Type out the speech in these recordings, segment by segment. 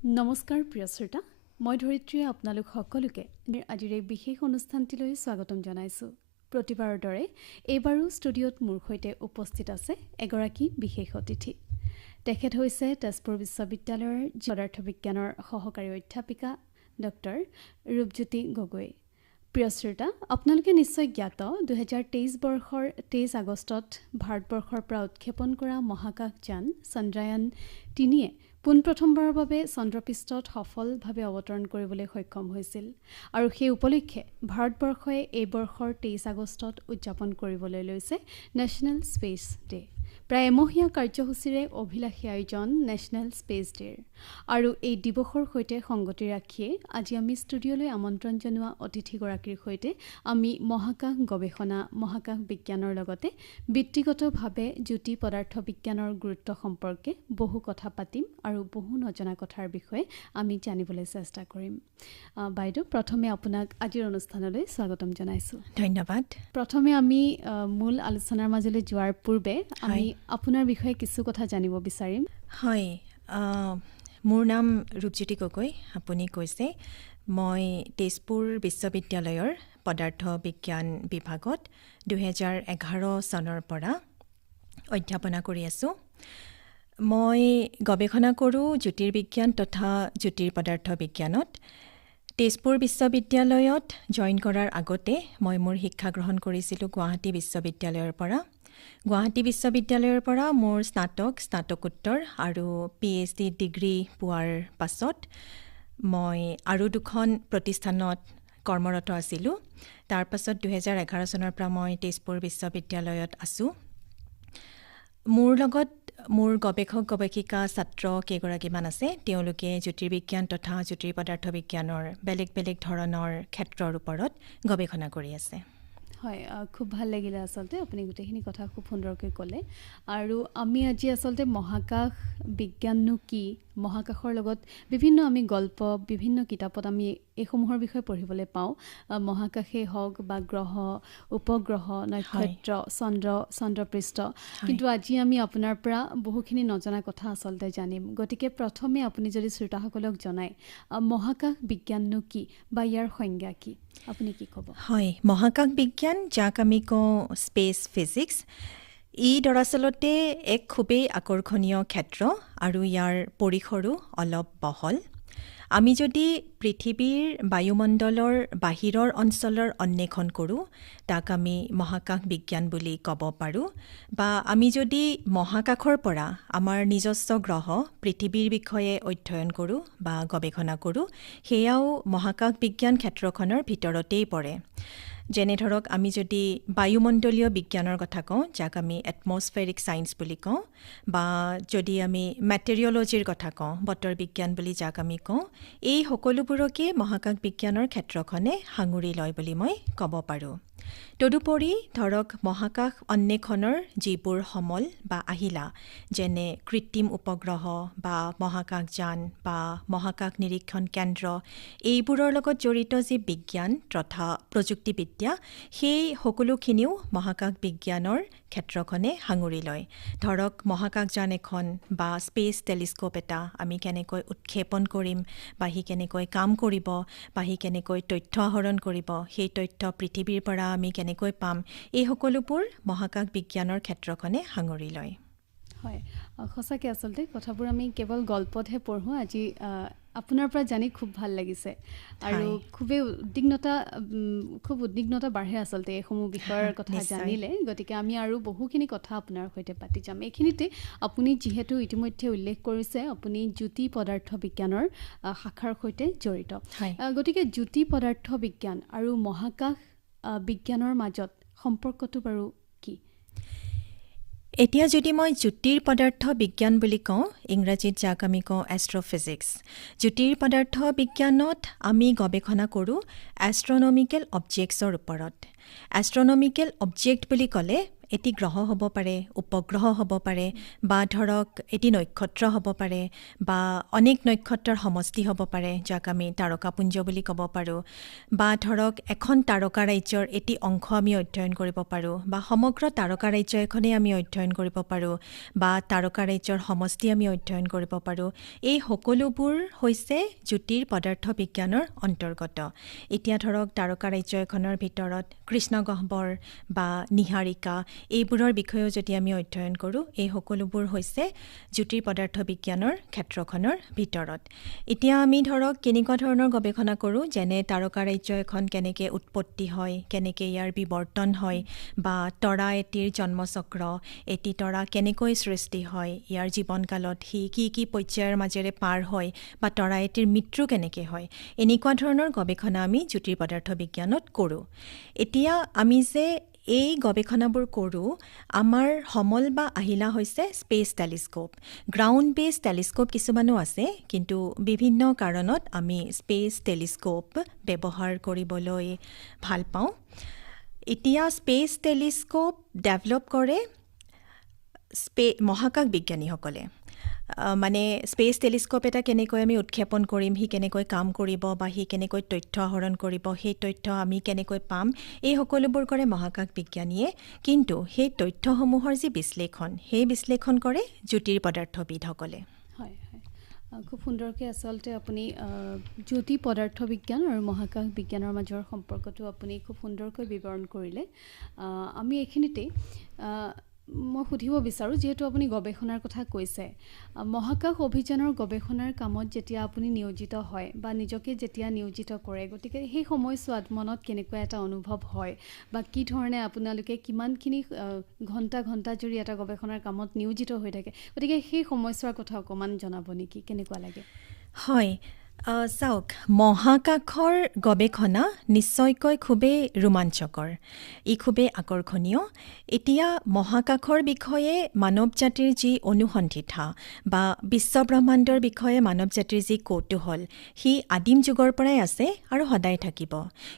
নমস্কাৰ প্ৰিয় শ্ৰোতা, মই ধৰিত্ৰীয়ে আপোনালোক সকলোকে আজিৰ এই বিশেষ অনুষ্ঠানটিলৈ স্বাগতম জনাইছোঁ। প্ৰতিবাৰৰ দৰে এইবাৰো ষ্টুডিঅ'ত মোৰ সৈতে উপস্থিত আছে এগৰাকী বিশেষ অতিথি। তেখেত হৈছে তেজপুৰ বিশ্ববিদ্যালয়ৰ পদাৰ্থ বিজ্ঞানৰ সহকাৰী অধ্যাপিকা ডক্টৰ ৰূপজ্যোতি গগৈ। প্ৰিয় শ্ৰোতা, আপোনালোকে নিশ্চয় জ্ঞাত 2023 বৰ্ষৰ 23 আগষ্টত ভাৰতবৰ্ষৰ পৰা উৎক্ষেপণ কৰা মহাকাশযান চন্দ্ৰায়ন 3য়ে পোনপ্ৰথমবাৰৰ বাবে চন্দ্ৰপৃষ্ঠত সফলভাৱে অৱতৰণ কৰিবলৈ সক্ষম হৈছিল আৰু সেই উপলক্ষে ভাৰতবৰ্ষই এই বৰ্ষৰ 23 আগষ্টত উদযাপন কৰিবলৈ লৈছে নেশ্যনেল স্পেচ ডে। প্ৰায় এমহীয়া কাৰ্যসূচীৰে অভিলাষী আয়োজন নেশ্যনেল স্পেচ ডেৰ আৰু এই দিৱসৰ সৈতে সংগতি ৰাখিয়ে আজি আমি ষ্টুডিঅ'লৈ আমন্ত্ৰণ জনোৱা অতিথিগৰাকীৰ সৈতে আমি মহাকাশ গৱেষণা, মহাকাশ বিজ্ঞানৰ লগতে বৃত্তিগতভাৱে জ্যোতি পদাৰ্থ বিজ্ঞানৰ গুৰুত্ব সম্পৰ্কে বহু কথা পাতিম আৰু বহু নজনা কথাৰ বিষয়ে আমি জানিবলৈ চেষ্টা কৰিম। বাইদেউ, প্ৰথমে আপোনাক আজিৰ অনুষ্ঠানলৈ স্বাগতম জনাইছোঁ। ধন্যবাদ। প্ৰথমে আমি মূল আলোচনাৰ মাজলৈ যোৱাৰ পূৰ্বে আমি আপোনাৰ বিষয়ে কিছু কথা জানিব বিচাৰিম। হয়, মোৰ নাম ৰূপজ্যোতি গগৈ। আপুনি কৈছে মই তেজপুৰ বিশ্ববিদ্যালয়ৰ পদাৰ্থ বিজ্ঞান বিভাগত 2011 চনৰ পৰা অধ্যাপনা কৰি আছোঁ। মই গৱেষণা কৰোঁ জ্যোতিৰ্বিজ্ঞান তথা জ্যোতিৰ পদাৰ্থ বিজ্ঞানত। তেজপুৰ বিশ্ববিদ্যালয়ত জইন কৰাৰ আগতে মই মোৰ শিক্ষা গ্ৰহণ কৰিছিলোঁ গুৱাহাটী বিশ্ববিদ্যালয়ৰ পৰা। গুৱাহাটী বিশ্ববিদ্যালয়ৰ পৰা মোৰ স্নাতকোত্তৰ আৰু PhD ডিগ্ৰী পোৱাৰ পাছত মই আৰু দুখন প্ৰতিষ্ঠানত কৰ্মৰত আছিলোঁ। তাৰ পাছত 2011 চনৰ পৰা মই তেজপুৰ বিশ্ববিদ্যালয়ত আছোঁ। মোৰ লগত মোৰ গৱেষক গৱেষিকা ছাত্ৰ কেইগৰাকীমান আছে। তেওঁলোকে জ্যোতিৰ্বিজ্ঞান তথা জ্যোতিৰ পদাৰ্থ বিজ্ঞানৰ বেলেগ বেলেগ ধৰণৰ ক্ষেত্ৰৰ ওপৰত গৱেষণা কৰি আছে। হয়, খুব ভাল লাগিলে আচলতে আপুনি গোটেইখিনি কথা খুব সুন্দৰকৈ ক'লে। আৰু আমি আজি আচলতে মহাকাশ বিজ্ঞাননো কি, মহাকাশৰ লগত বিভিন্ন আমি গল্প, বিভিন্ন কিতাপত আমি এইসমূহৰ বিষয়ে পঢ়িবলৈ পাওঁ। মহাকাশেই হওক বা গ্ৰহ, উপগ্ৰহ, নক্ষত্ৰ, চন্দ্ৰপৃষ্ঠ। কিন্তু আজি আমি আপোনাৰ পৰা বহুখিনি নজনা কথা আচলতে জানিম। গতিকে প্ৰথমে আপুনি যদি শ্ৰোতাসকলক জনায় মহাকাশ বিজ্ঞাননো কি বা ইয়াৰ সংজ্ঞা কি, আপুনি কি ক'ব? হয়, মহাকাশ বিজ্ঞান, যাক আমি কওঁ স্পেচ ফিজিক্স, ই দৰাচলতে এক খুবেই আকৰ্ষণীয় ক্ষেত্ৰ আৰু ইয়াৰ পৰিসৰো অলপ বহল। আমি যদি পৃথিৱীৰ বায়ুমণ্ডলৰ বাহিৰৰ অঞ্চলৰ অন্বেষণ কৰোঁ, তাক আমি মহাকাশ বিজ্ঞান বুলি ক'ব পাৰোঁ। বা আমি যদি মহাকাশৰ পৰা আমাৰ নিজস্ব গ্ৰহ পৃথিৱীৰ বিষয়ে অধ্যয়ন কৰোঁ বা গৱেষণা কৰোঁ, সেয়াও মহাকাশ বিজ্ঞান ক্ষেত্ৰখনৰ ভিতৰতেই পৰে। যেনে ধৰক, আমি যদি বায়ুমণ্ডলীয় বিজ্ঞানৰ কথা কওঁ, যাক আমি এটমছফেৰিক ছায়েন্স বুলি কওঁ, বা যদি আমি মেটেৰিঅলজিৰ কথা কওঁ, বতৰ বিজ্ঞান বুলি যাক আমি কওঁ, এই সকলোবোৰকে মহাকাশ বিজ্ঞানৰ ক্ষেত্ৰখনে সাঙুৰি লয় বুলি মই ক'ব পাৰোঁ। তদুপৰি ধৰক, মহাকাশ অন্বেষণৰ যিবোৰ সমল বা আহিলা, যেনে কৃত্ৰিম উপগ্ৰহ বা মহাকাশযান বা মহাকাশ নিৰীক্ষণ কেন্দ্ৰ, এইবোৰৰ লগত জড়িত যি বিজ্ঞান তথা প্ৰযুক্তিবিদ্যা, সেই সকলোখিনিও মহাকাশ বিজ্ঞানৰ ক্ষেত্ৰখনে সাঙুৰি লয়। ধৰক, মহাকাশযান এখন বা স্পেচ টেলিস্কোপ এটা আমি কেনেকৈ উৎক্ষেপণ কৰিম, বা সি কেনেকৈ কাম কৰিব, বা সি কেনেকৈ তথ্য আহৰণ কৰিব, সেই তথ্য পৃথিৱীৰ পৰা আমি কেনেকৈ পাম, এই সকলোবোৰ মহাকাশ বিজ্ঞানৰ ক্ষেত্ৰখনে সাঙুৰি লয়। হয়, সঁচাকৈ আচলতে কথাবোৰ আমি কেৱল গল্পতহে পঢ়োঁ। আজি আপোনাৰ পৰা জানি খুব ভাল লাগিছে আৰু খুবেই উদ্বিগ্নতা বাঢ়ে আচলতে এইসমূহ বিষয়ৰ কথা জানিলে। গতিকে আমি আৰু বহুখিনি কথা আপোনাৰ সৈতে পাতি যাম। এইখিনিতে আপুনি যিহেতু ইতিমধ্যে উল্লেখ কৰিছে আপুনি জ্যোতি পদাৰ্থ বিজ্ঞানৰ শাখাৰ সৈতে জড়িত, গতিকে জ্যোতি পদাৰ্থ বিজ্ঞান আৰু মহাকাশ বিজ্ঞানৰ মাজত সম্পৰ্কটো বাৰু কি? এতিয়া যদি মই জ্যোতিৰ পদাৰ্থ বিজ্ঞান বুলি কওঁ, ইংৰাজীত যাক আমি কওঁ এষ্ট্ৰফিজিক্স, জ্যোতিৰ পদাৰ্থ বিজ্ঞানত আমি গৱেষণা কৰোঁ এষ্ট্ৰনমিকেল অবজেক্টছৰ ওপৰত। এষ্ট্ৰনমিকেল অবজেক্ট বুলি ক'লে এটি গ্ৰহ হ'ব পাৰে, উপগ্ৰহ হ'ব পাৰে, বা ধৰক এটি নক্ষত্ৰ হ'ব পাৰে, বা অনেক নক্ষত্ৰৰ সমষ্টি হ'ব পাৰে, যাক আমি তাৰকাপুঞ্জ বুলি ক'ব পাৰোঁ, বা ধৰক এখন তাৰকা ৰাজ্যৰ এটি অংশ আমি অধ্যয়ন কৰিব পাৰোঁ, বা সমগ্ৰ তাৰকা ৰাজ্য এখনেই আমি অধ্যয়ন কৰিব পাৰোঁ, বা তাৰকা ৰাজ্যৰ সমষ্টি আমি অধ্যয়ন কৰিব পাৰোঁ। এই সকলোবোৰ হৈছে জ্যোতিৰ পদাৰ্থ বিজ্ঞানৰ অন্তৰ্গত। এতিয়া ধৰক তাৰকা ৰাজ্য এখনৰ ভিতৰত কৃষ্ণগহ্বৰ বা নীহাৰিকা এইবোৰৰ বিষয়েও যদি আমি অধ্যয়ন কৰোঁ, এই সকলোবোৰ হৈছে জ্যোতিৰ পদাৰ্থ বিজ্ঞানৰ ক্ষেত্ৰখনৰ ভিতৰত। এতিয়া আমি ধৰক কেনেকুৱা ধৰণৰ গৱেষণা কৰোঁ, যেনে তাৰকা ৰাজ্য এখন কেনেকৈ উৎপত্তি হয়, কেনেকৈ ইয়াৰ বিৱৰ্তন হয়, বা তৰা এটিৰ জন্মচক্ৰ, এটি তৰা কেনেকৈ সৃষ্টি হয়, ইয়াৰ জীৱনকালত সি কি পৰ্যায়ৰ মাজেৰে পাৰ হয়, বা তৰা এটিৰ মৃত্যু কেনেকৈ হয়, এনেকুৱা ধৰণৰ গৱেষণা আমি জ্যোতিৰ পদাৰ্থ বিজ্ঞানত কৰোঁ। এতিয়া আমি যে এই গৱেষণাবোৰ কৰোঁ, আমাৰ সমল বা আহিলা হৈছে স্পেচ টেলিস্কোপ। গ্ৰাউণ্ড বেছ টেলিস্কোপ কিছুমানো আছে, কিন্তু বিভিন্ন কাৰণত আমি স্পেচ টেলিস্কোপ ব্যৱহাৰ কৰিবলৈ ভাল পাওঁ। এতিয়া স্পেচ টেলিস্কোপ ডেভেলপ কৰে মহাকাশ বিজ্ঞানীসকলে। মানে স্পেচ টেলিস্কোপ এটা কেনেকৈ আমি উৎক্ষেপণ কৰিম, সি কেনেকৈ কাম কৰিব, বা সি কেনেকৈ তথ্য আহৰণ কৰিব, সেই তথ্য আমি কেনেকৈ পাম, এই সকলোবোৰ কৰে মহাকাশ বিজ্ঞানীয়ে। কিন্তু সেই তথ্যসমূহৰ যি বিশ্লেষণ, সেই বিশ্লেষণ কৰে জ্যোতিৰ পদাৰ্থবিদসকলে। হয়, খুব সুন্দৰকৈ আচলতে আপুনি জ্যোতি পদাৰ্থ বিজ্ঞান আৰু মহাকাশ বিজ্ঞানৰ মাজৰ সম্পৰ্কটো আপুনি খুব সুন্দৰকৈ বিৱৰণ কৰিলে। আমি এইখিনিতেই মই সুধিব বিচাৰোঁ, যিহেতু আপুনি গৱেষণাৰ কথা কৈছে, মহাকাশ অভিযানৰ গৱেষণাৰ কামত যেতিয়া আপুনি নিয়োজিত হয় বা নিজকে যেতিয়া নিয়োজিত কৰে, গতিকে সেই সময়ছোৱাত মনত কেনেকুৱা এটা অনুভৱ হয়, বা কি ধৰণে আপোনালোকে কিমানখিনি ঘণ্টা জুৰি এটা গৱেষণাৰ কামত নিয়োজিত হৈ থাকে, গতিকে সেই সময়ছোৱাৰ কথা অকণমান জনাব নেকি, কেনেকুৱা লাগে? হয়, চাওক, মহাকাশৰ গৱেষণা নিশ্চয়কৈ খুবেই ৰোমাঞ্চকৰ, ই খুবেই আকৰ্ষণীয়। এতিয়া মহাকাশৰ বিষয়ে মানৱ জাতিৰ যি অনুসন্ধিৎসা বা বিশ্বব্ৰহ্মাণ্ডৰ বিষয়ে মানৱ জাতিৰ যি কৌতূহল, সি আদিম যুগৰ পৰাই আছে আৰু সদায় থাকিব।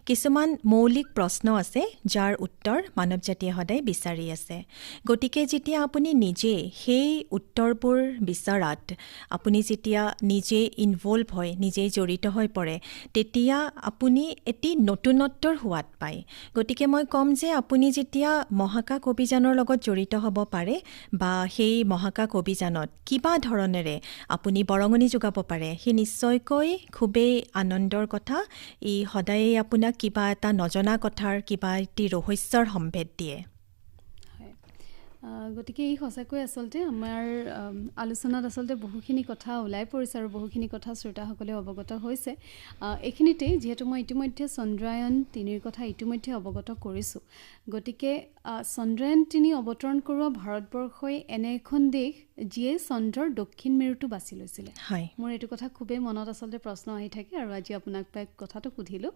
কিছুমান মৌলিক প্ৰশ্ন আছে, যাৰ উত্তৰ মানৱ জাতিয়ে সদায় বিচাৰি আছে। গতিকে যেতিয়া আপুনি নিজে সেই উত্তৰবোৰ বিচৰাত আপুনি যেতিয়া নিজে ইনভলভ হয়, নিজেই জড়িত হৈ পৰে, তেতিয়া আপুনি এটি নতুনত্বৰ সোৱাদ পায়। গতিকে মই ক'ম যে আপুনি যেতিয়া মহাকাশ অভিযানৰ লগত জড়িত হ'ব পাৰে, বা সেই মহাকাশ অভিযানত কিবা ধৰণেৰে আপুনি বৰঙণি যোগাব পাৰে, সি নিশ্চয়কৈ খুবেই আনন্দৰ কথা। ই সদায়েই আপোনাক কিবা এটা নজনা কথাৰ, কিবা এটি ৰহস্যৰ সম্ভেদ দিয়ে। গতিকে এই সঁচাকৈ আচলতে আমাৰ আলোচনাত আচলতে বহুখিনি কথা ওলাই পৰিছে আৰু বহুখিনি কথা শ্ৰোতাসকলে অৱগত হৈছে। এইখিনিতেই যিহেতু মই ইতিমধ্যে চন্দ্ৰায়ন 3ৰ কথা ইতিমধ্যে অৱগত কৰিছোঁ, গতিকে চন্দ্ৰায়ন 3 অৱতৰণ কৰোৱা ভাৰতবৰ্ষই এনে এখন দেশ যিয়ে চন্দ্ৰৰ দক্ষিণ মেৰুটো বাছি লৈছিলে। মোৰ এইটো কথা খুবেই মনত আচলতে প্ৰশ্ন আহি থাকে, আৰু আজি আপোনাক কথাটো সুধিলোঁ।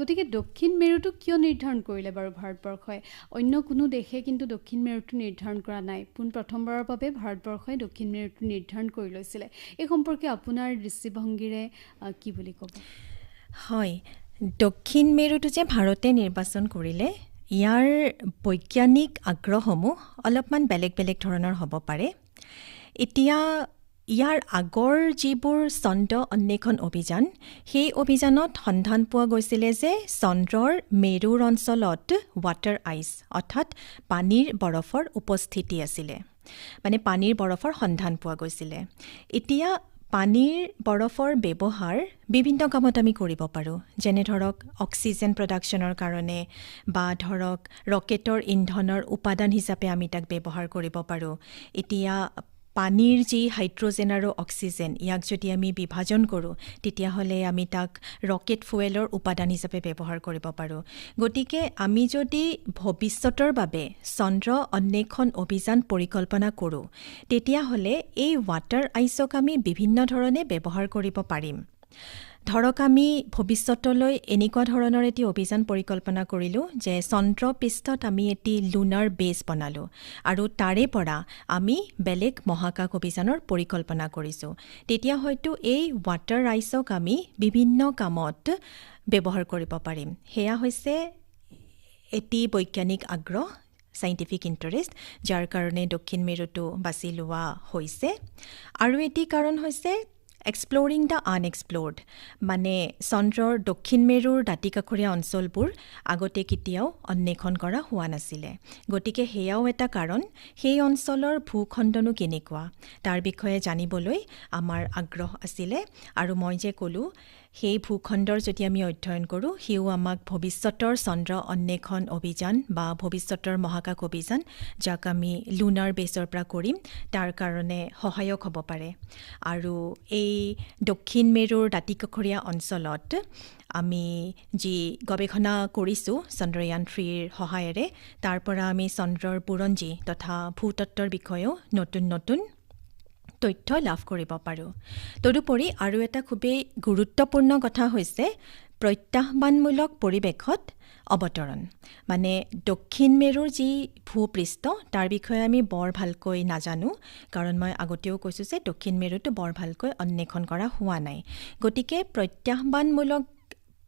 গতিকে দক্ষিণ মেৰুটো কিয় নিৰ্ধাৰণ কৰিলে বাৰু ভাৰতবৰ্ষই? অন্য কোনো দেশে কিন্তু দক্ষিণ মেৰুটো নিৰ্ধাৰণ কৰা নাই। প্ৰথমবাৰৰ বাবে ভাৰতবৰ্ষই দক্ষিণ মেৰুটো নিৰ্ধাৰণ কৰি লৈছিলে। এই সম্পৰ্কে আপোনাৰ দৃষ্টিভংগীৰে কি বুলি ক'ব? হয়, দক্ষিণ মেৰুটো যে ভাৰতে নিৰ্বাচন কৰিলে, ইয়াৰ বৈজ্ঞানিক আগ্ৰহসমূহ অলপমান বেলেগ ধৰণৰ হ'ব পাৰে। এতিয়া ইয়াৰ আগৰ যিবোৰ চন্দ্ৰ অন্বেষণ অভিযান, সেই অভিযানত সন্ধান পোৱা গৈছিলে যে চন্দ্ৰৰ মেৰুৰ অঞ্চলত ৱাটাৰ আইচ, অৰ্থাৎ পানীৰ বৰফৰ উপস্থিতি আছিলে, মানে পানীৰ বৰফৰ সন্ধান পোৱা গৈছিলে। এতিয়া পানীৰ বৰফৰ ব্যৱহাৰ বিভিন্ন কামত আমি কৰিব পাৰোঁ, যেনে ধৰক অক্সিজেন প্ৰডাকশ্যনৰ কাৰণে, বা ধৰক ৰকেটৰ ইন্ধনৰ উপাদান হিচাপে আমি তাক ব্যৱহাৰ কৰিব পাৰোঁ। এতিয়া পানীৰ যি হাইড্ৰজেন আৰু অক্সিজেন, ইয়াক যদি আমি বিভাজন কৰোঁ, তেতিয়াহ'লে আমি তাক ৰকেট ফুৱেলৰ উপাদান হিচাপে ব্যৱহাৰ কৰিব পাৰোঁ। গতিকে আমি যদি ভৱিষ্যতৰ বাবে চন্দ্ৰ অন্বেষণ অভিযান পৰিকল্পনা কৰোঁ, তেতিয়াহ'লে এই ৱাটাৰ আইচক আমি বিভিন্ন ধৰণে ব্যৱহাৰ কৰিব পাৰিম। ধৰক আমি ভৱিষ্যতলৈ এনেকুৱা ধৰণৰ এটি অভিযান পৰিকল্পনা কৰিলোঁ যে চন্দ্ৰ পৃষ্ঠত আমি এটি লুনাৰ বেছ বনালোঁ, আৰু তাৰে পৰা আমি বেলেগ মহাকাশ অভিযানৰ পৰিকল্পনা কৰিছোঁ। তেতিয়া হয়তো এই ৱাটাৰ আইচক আমি বিভিন্ন কামত ব্যৱহাৰ কৰিব পাৰিম। সেয়া হৈছে এটি বৈজ্ঞানিক আগ্ৰহ চাইণ্টিফিক ইণ্টাৰেষ্ট, যাৰ কাৰণে দক্ষিণ মেৰুটো বাছি লোৱা হৈছে। আৰু এটি কাৰণ হৈছে এক্সপ্ল'ৰিং দ্য আনএক্সপ্ল'ৰ্ড, মানে চন্দ্ৰৰ দক্ষিণ মেৰুৰ দাঁতিকাষৰীয়া অঞ্চলবোৰ আগতে কেতিয়াও অন্বেষণ কৰা হোৱা নাছিলে। গতিকে সেয়াও এটা কাৰণ, সেই অঞ্চলৰ ভূখণ্ডনো কেনেকুৱা তাৰ বিষয়ে জানিবলৈ আমাৰ আগ্ৰহ আছিলে। আৰু মই যে ক'লোঁ, সেই ভূখণ্ডৰ যদি আমি অধ্যয়ন কৰোঁ, সিও আমাক ভৱিষ্যতৰ চন্দ্ৰ অন্বেষণ অভিযান বা ভৱিষ্যতৰ মহাকাশ অভিযান, যাক আমি লুনাৰ বেছৰ পৰা কৰিম, তাৰ কাৰণে সহায়ক হ'ব পাৰে। আৰু এই দক্ষিণ মেৰুৰ দাঁতিকাষৰীয়া অঞ্চলত আমি যি গৱেষণা কৰিছোঁ চন্দ্ৰয়ান-3ৰ সহায়েৰে, তাৰ পৰা আমি চন্দ্ৰৰ বুৰঞ্জী তথা ভূতত্বৰ বিষয়েও নতুন নতুন তথ্য লাভ কৰিব পাৰোঁ। তদুপৰি আৰু এটা খুবেই গুৰুত্বপূৰ্ণ কথা হৈছে প্ৰত্যাহ্বানমূলক পৰিৱেশত অৱতৰণ। মানে দক্ষিণ মেৰুৰ যি ভূপৃষ্ঠ, তাৰ বিষয়ে আমি বৰ ভালকৈ নাজানো, কাৰণ মই আগতেও কৈছোঁ যে দক্ষিণ মেৰুটো বৰ ভালকৈ অন্বেষণ কৰা হোৱা নাই। গতিকে প্ৰত্যাহ্বানমূলক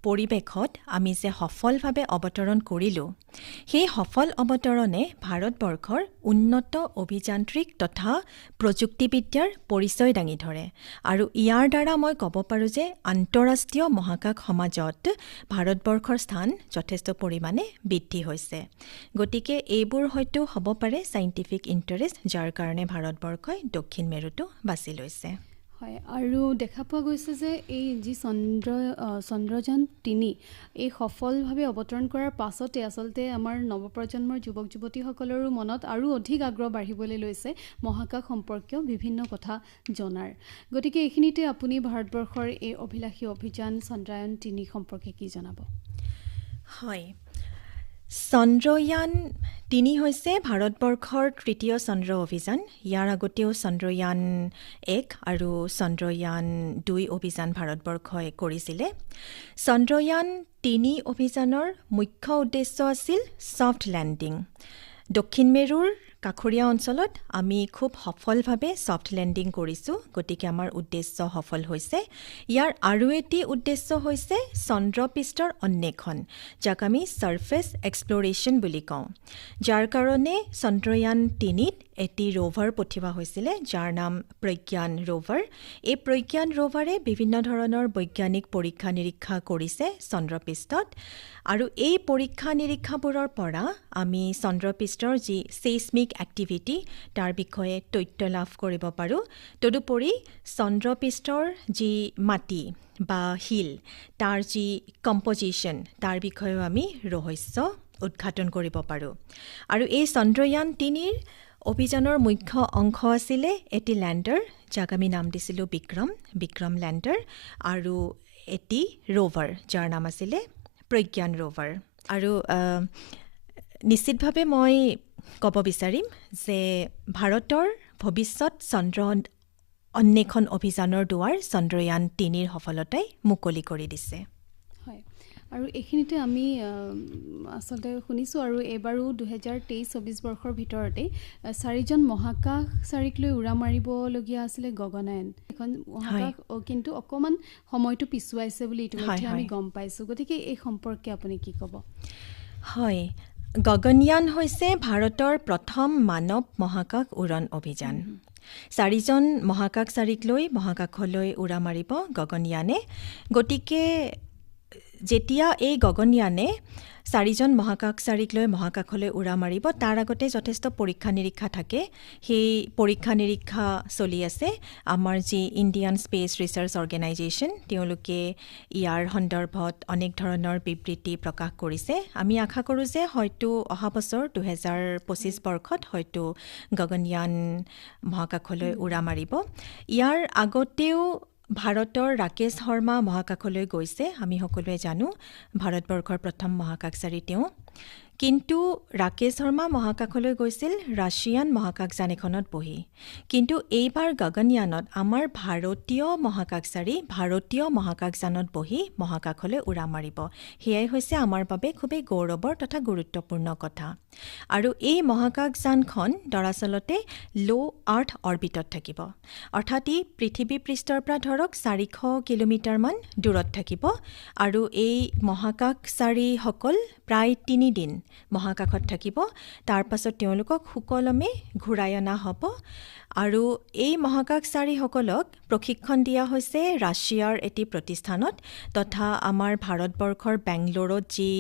পৰিৱেশত আমি যে সফলভাৱে অৱতৰণ কৰিলোঁ, সেই সফল অৱতৰণে ভাৰতবৰ্ষৰ উন্নত অভিযান্ত্ৰিক তথা প্ৰযুক্তিবিদ্যাৰ পৰিচয় দাঙি ধৰে। আৰু ইয়াৰ দ্বাৰা মই ক'ব পাৰোঁ যে আন্তঃৰাষ্ট্ৰীয় মহাকাশ সমাজত ভাৰতবৰ্ষৰ স্থান যথেষ্ট পৰিমাণে বৃদ্ধি হৈছে। গতিকে এইবোৰ হয়তো হ'ব পাৰে চাইণ্টিফিক ইণ্টাৰেষ্ট, যাৰ কাৰণে ভাৰতবৰ্ষই দক্ষিণ মেৰুটো বাছি লৈছে। হয়, আৰু দেখা পোৱা গৈছে যে এই যি চন্দ্ৰযান-3 এই সফলভাৱে অৱতৰণ কৰাৰ পাছতে আচলতে আমাৰ নৱপ্ৰজন্মৰ যুৱক যুৱতীসকলৰো মনত আৰু অধিক আগ্ৰহ বাঢ়িবলৈ লৈছে মহাকাশ সম্পৰ্কীয় বিভিন্ন কথা জনাৰ। গতিকে এইখিনিতে আপুনি ভাৰতবৰ্ষৰ এই অভিলাষী অভিযান চন্দ্ৰায়ন-3 সম্পৰ্কে কি জনাব? হয়, চন্দ্ৰয়ান-3 হৈছে ভাৰতবৰ্ষৰ তৃতীয় চন্দ্ৰ অভিযান। ইয়াৰ আগতেও চন্দ্ৰয়ান-1 আৰু চন্দ্ৰয়ান-2 অভিযান ভাৰতবৰ্ষই কৰিছিলে। চন্দ্ৰয়ান-3 অভিযানৰ মুখ্য উদ্দেশ্য আছিল ছফ্ট লেণ্ডিং। দক্ষিণ মেৰুৰ কাষৰীয়া অঞ্চলত আমি খুব সফলভাৱে ছফ্ট লেণ্ডিং কৰিছোঁ, গতিকে আমাৰ উদ্দেশ্য সফল হৈছে। ইয়াৰ আৰু এটি উদ্দেশ্য হৈছে চন্দ্ৰপৃষ্ঠৰ অন্বেষণ, যাক আমি ছাৰ্ফেচ এক্সপ্ল'ৰেশ্যন বুলি কওঁ, যাৰ কাৰণে চন্দ্ৰয়ান-3ত এটি ৰোভাৰ পঠিওৱা হৈছিলে, যাৰ নাম প্ৰজ্ঞান ৰোভাৰ। এই প্ৰজ্ঞান ৰোভাৰে বিভিন্ন ধৰণৰ বৈজ্ঞানিক পৰীক্ষা নিৰীক্ষা কৰিছে চন্দ্ৰপৃষ্ঠত। আৰু এই পৰীক্ষা নিৰীক্ষাবোৰৰ পৰা আমি চন্দ্ৰপৃষ্ঠৰ যি ছেইস্মিক এক্টিভিটি, তাৰ বিষয়ে তথ্য লাভ কৰিব পাৰোঁ। তদুপৰি চন্দ্ৰপৃষ্ঠৰ যি মাটি বা শিল, তাৰ যি কম্পজিশ্যন, তাৰ বিষয়েও আমি ৰহস্য উদ্ঘাটন কৰিব পাৰোঁ। আৰু এই চন্দ্ৰয়ান-3ৰ অভিযানৰ মুখ্য অংশ আছিলে এটি লেণ্ডাৰ, যাক আমি নাম দিছিলোঁ বিক্ৰম লেণ্ডাৰ, আৰু এটি ৰোভাৰ, যাৰ নাম আছিলে প্ৰজ্ঞান ৰোভাৰ। আৰু নিশ্চিতভাৱে মই ক'ব বিচাৰিম যে ভাৰতৰ ভৱিষ্যত চন্দ্ৰ অন্বেষণ অভিযানৰ দুৱাৰ চন্দ্ৰয়ান-3ৰ সফলতাই মুকলি কৰি দিছে। হয়, আৰু এইখিনিতে আমি আচলতে শুনিছোঁ, আৰু এইবাৰো 2023-24 বৰ্ষৰ ভিতৰতে 4জন মহাকাশচাৰীক লৈ উৰা মাৰিবলগীয়া আছিলে গগনায়ন। এখন মহাকাশ কিন্তু অকণমান সময়টো পিছুৱাইছে বুলি ইতিমধ্যে আমি গম পাইছোঁ। গতিকে এই সম্পৰ্কে আপুনি কি ক'ব? হয়, গগনয়ান হৈছে ভাৰতৰ প্ৰথম মানৱ মহাকাশ উৰণ অভিযান। 4জন মহাকাশচাৰীক লৈ মহাকাশলৈ উৰা মাৰিব গগনয়ানে। গতিকে যেতিয়া এই গগনয়ানে 4জন মহাকাশচাৰীক লৈ মহাকাশলৈ উৰা মাৰিব, তাৰ আগতে যথেষ্ট পৰীক্ষা নিৰীক্ষা থাকে। সেই পৰীক্ষা নিৰীক্ষা চলি আছে। আমাৰ যি ইণ্ডিয়ান স্পেচ ৰিচাৰ্চ অৰ্গেনাইজেশ্যন, তেওঁলোকে ইয়াৰ সন্দৰ্ভত অনেক ধৰণৰ বিবৃতি প্ৰকাশ কৰিছে। আমি আশা কৰোঁ যে হয়তো অহা বছৰ 2025 বৰ্ষত হয়তো গগনয়ান মহাকাশলৈ উৰা মাৰিব। ইয়াৰ আগতেও ভাৰতৰ ৰাকেশ শৰ্মা মহাকাশলৈ গৈছে, আমি সকলোৱে জানো, ভাৰতবৰ্ষৰ প্ৰথম মহাকাশচাৰী তেওঁ। কিন্তু ৰাকেশ শৰ্মা মহাকাশলৈ গৈছিল ৰাছিয়ান মহাকাশযান এখনত বহি। কিন্তু এইবাৰ গগনয়ানত আমাৰ ভাৰতীয় মহাকাশচাৰী ভাৰতীয় মহাকাশযানত বহি মহাকাশলৈ উৰা মাৰিব। সেয়াই হৈছে আমাৰ বাবে খুবেই গৌৰৱৰ তথা গুৰুত্বপূৰ্ণ কথা। আৰু এই মহাকাশযানখন দৰাচলতে ল' আৰ্থ অৰ্বিটত থাকিব, অৰ্থাৎ ই পৃথিৱী পৃষ্ঠৰ পৰা ধৰক 400 কিলোমিটাৰমান দূৰত থাকিব। আৰু এই মহাকাশচাৰীসকল প্ৰায় 3 দিন মহাকাশত থাকিব তাৰ পাছত তেওঁলোকক সুকলমে ঘূৰাই অনা হ'ব আৰু এই মহাকাশচাৰীসকলক প্ৰশিক্ষণ দিয়া হৈছে ৰাছিয়াৰ এটি প্ৰতিষ্ঠানত তথা আমাৰ ভাৰতবৰ্ষৰ বেংগলোৰত যি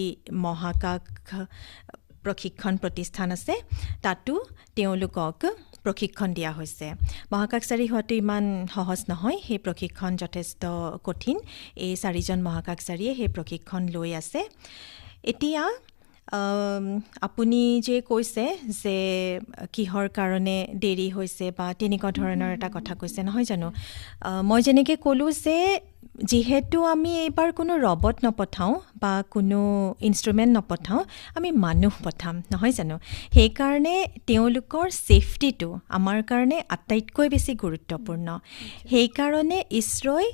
মহাকাশ প্ৰশিক্ষণ প্ৰতিষ্ঠান আছে তাতো তেওঁলোকক প্ৰশিক্ষণ দিয়া হৈছে মহাকাশচাৰী হোৱাটো ইমান সহজ নহয় সেই প্ৰশিক্ষণ যথেষ্ট কঠিন এই 4জন মহাকাশচাৰীয়ে সেই প্ৰশিক্ষণ লৈ আছে এতিয়া আপুনি যে কৈছে যে কিহৰ কাৰণে দেৰি হৈছে বা তেনেকুৱা ধৰণৰ এটা কথা কৈছে নহয় জানো মই যেনেকৈ ক'লোঁ যে যিহেতু আমি এইবাৰ কোনো ৰবট নপঠাওঁ বা কোনো ইনষ্ট্ৰুমেণ্ট নপঠাওঁ আমি মানুহ পঠাম নহয় জানো সেইকাৰণে তেওঁলোকৰ ছেফটিটো আমাৰ কাৰণে আটাইতকৈ বেছি গুৰুত্বপূৰ্ণ সেইকাৰণে ইছৰ'ই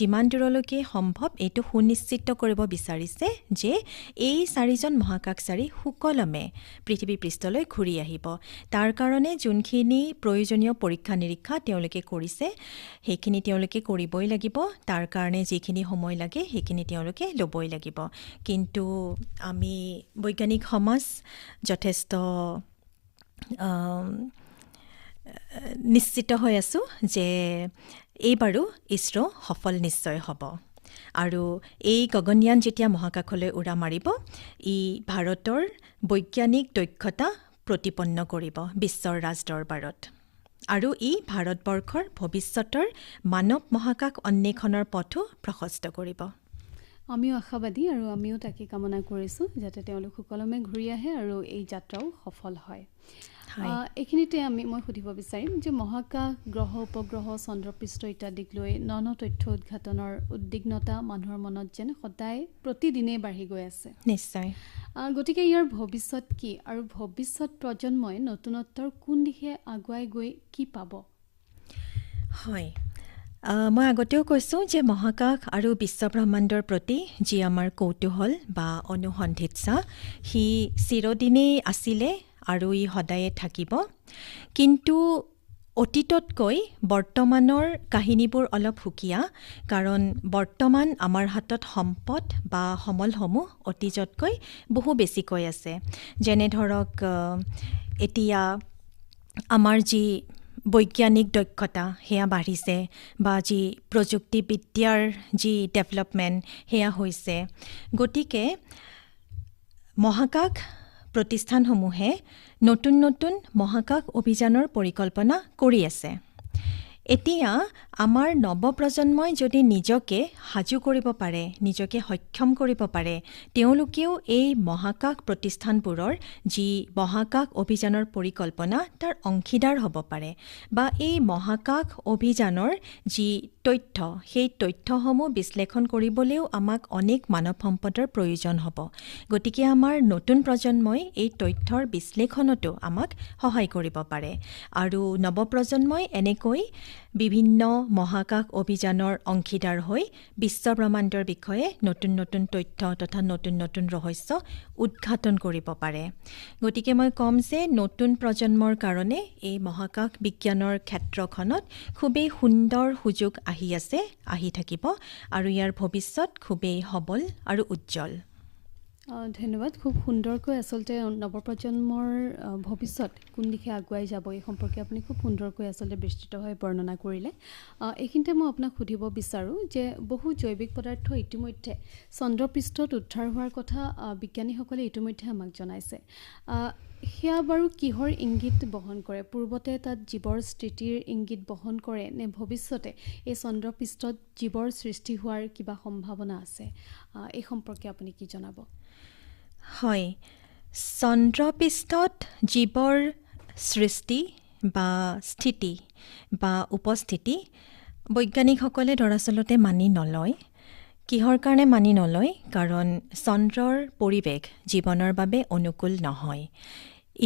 যিমান দূৰলৈকে সম্ভৱ এইটো সুনিশ্চিত কৰিব বিচাৰিছে যে এই 4জন মহাকাশচাৰী সুকলমে পৃথিৱী পৃষ্ঠলৈ ঘূৰি আহিব তাৰ কাৰণে যোনখিনি প্ৰয়োজনীয় পৰীক্ষা নিৰীক্ষা তেওঁলোকে কৰিছে সেইখিনি তেওঁলোকে কৰিবই লাগিব তাৰ কাৰণে যিখিনি সময় লাগে সেইখিনি তেওঁলোকে ল'বই লাগিব কিন্তু আমি বৈজ্ঞানিক সমাজ যথেষ্ট নিশ্চিত হৈ আছোঁ যে এইবাৰো ইছৰ' সফল নিশ্চয় হ'ব আৰু এই গগনয়ান যেতিয়া মহাকাশলৈ উৰা মাৰিব ই ভাৰতৰ বৈজ্ঞানিক দক্ষতা প্ৰতিপন্ন কৰিব বিশ্বৰ ৰাজদৰবাৰত আৰু ই ভাৰতবৰ্ষৰ ভৱিষ্যতৰ মানৱ মহাকাশ অন্বেষণৰ পথো প্ৰশস্ত কৰিব আমিও আশাবাদী আৰু আমিও তাকে কামনা কৰিছোঁ যাতে তেওঁলোক সুকলমে ঘূৰি আহে আৰু এই যাত্ৰাও সফল হয় এইখিনিতে মই সুধিব বিচাৰিম যে মহাকাশ গ্ৰহ উপগ্ৰহ চন্দ্ৰপৃষ্ঠ ইত্যাদিক লৈ ন তথ্য উদ্ঘাটনৰ উদ্বিগ্নতা মানুহৰ মনত যেন সদায় প্ৰতিদিনেই বাঢ়ি গৈ আছে নিশ্চয় গতিকে ইয়াৰ ভৱিষ্যত কি আৰু ভৱিষ্যত প্ৰজন্মই নতুনত্বৰ কোন দিশে আগুৱাই গৈ কি পাব হয় মই আগতেও কৈছোঁ যে মহাকাশ আৰু বিশ্বব্ৰহ্মাণ্ডৰ প্ৰতি যি আমাৰ কৌতূহল বা অনুসন্ধিৎসা সি চিৰদিনেই আছিলে আৰু ই সদায়ে থাকিব কিন্তু অতীততকৈ বৰ্তমানৰ কাহিনীবোৰ অলপ সুকীয়া কাৰণ বৰ্তমান আমাৰ হাতত সম্পদ বা সমলসমূহ অতীততকৈ বহু বেছিকৈ আছে যেনে ধৰক এতিয়া আমাৰ যি বৈজ্ঞানিক দক্ষতা সেয়া বাঢ়িছে বা যি প্ৰযুক্তিবিদ্যাৰ যি ডেভেলপমেণ্ট সেয়া হৈছে গতিকে মহাকাশ প্ৰতিষ্ঠানসমূহে নতুন মহাকাশ অভিযানৰ পৰিকল্পনা কৰি আছে এতিয়া আমাৰ নৱপ্ৰজন্মই যদি নিজকে সাজু কৰিব পাৰে নিজকে সক্ষম কৰিব পাৰে তেওঁলোকেও এই মহাকাশ প্ৰতিষ্ঠানবোৰৰ যি মহাকাশ অভিযানৰ পৰিকল্পনা তাৰ অংশীদাৰ হ'ব পাৰে বা এই মহাকাশ অভিযানৰ যি তথ্য সেই তথ্যসমূহ বিশ্লেষণ কৰিবলৈও আমাক অনেক মানৱ সম্পদৰ প্ৰয়োজন হ'ব গতিকে আমাৰ নতুন প্ৰজন্মই এই তথ্যৰ বিশ্লেষণতো আমাক সহায় কৰিব পাৰে আৰু নৱপ্ৰজন্মই এনেকৈ বিভিন্ন মহাকাশ অভিযানৰ অংশীদাৰ হৈ বিশ্বব্ৰহ্মাণ্ডৰ বিষয়ে নতুন তথ্য তথা নতুন ৰহস্য উদ্ঘাটন কৰিব পাৰে গতিকে মই ক'ম যে নতুন প্ৰজন্মৰ কাৰণে এই মহাকাশ বিজ্ঞানৰ ক্ষেত্ৰখনত খুবেই সুন্দৰ সুযোগ আহি থাকিব আৰু ইয়াৰ ভৱিষ্যত খুবেই সবল আৰু উজ্জ্বল ধন্যবাদ খুব সুন্দৰকৈ আচলতে নৱপ্ৰজন্মৰ ভৱিষ্যত কোন দিশে আগুৱাই যাব এই সম্পৰ্কে আপুনি খুব সুন্দৰকৈ আচলতে বিস্তৃতভাৱে বৰ্ণনা কৰিলে এইখিনিতে মই আপোনাক সুধিব বিচাৰোঁ যে বহু জৈৱিক পদাৰ্থ ইতিমধ্যে চন্দ্ৰপৃষ্ঠত উদ্ধাৰ হোৱাৰ কথা বিজ্ঞানীসকলে ইতিমধ্যে আমাক জনাইছে সেয়া বাৰু কিহৰ ইংগিত বহন কৰে পূৰ্বতে তাত জীৱৰ স্থিতিৰ ইংগিত বহন কৰে নে ভৱিষ্যতে এই চন্দ্ৰপৃষ্ঠত জীৱৰ সৃষ্টি হোৱাৰ কিবা সম্ভাৱনা আছে এই সম্পৰ্কে আপুনি কি জনাব হয় চন্দ্ৰপৃষ্ঠত জীৱৰ সৃষ্টি বা স্থিতি বা উপস্থিতি বৈজ্ঞানিকসকলে দৰাচলতে মানি নলয় কিহৰ কাৰণে মানি নলয় কাৰণ চন্দ্ৰৰ পৰিৱেশ জীৱনৰ বাবে অনুকূল নহয়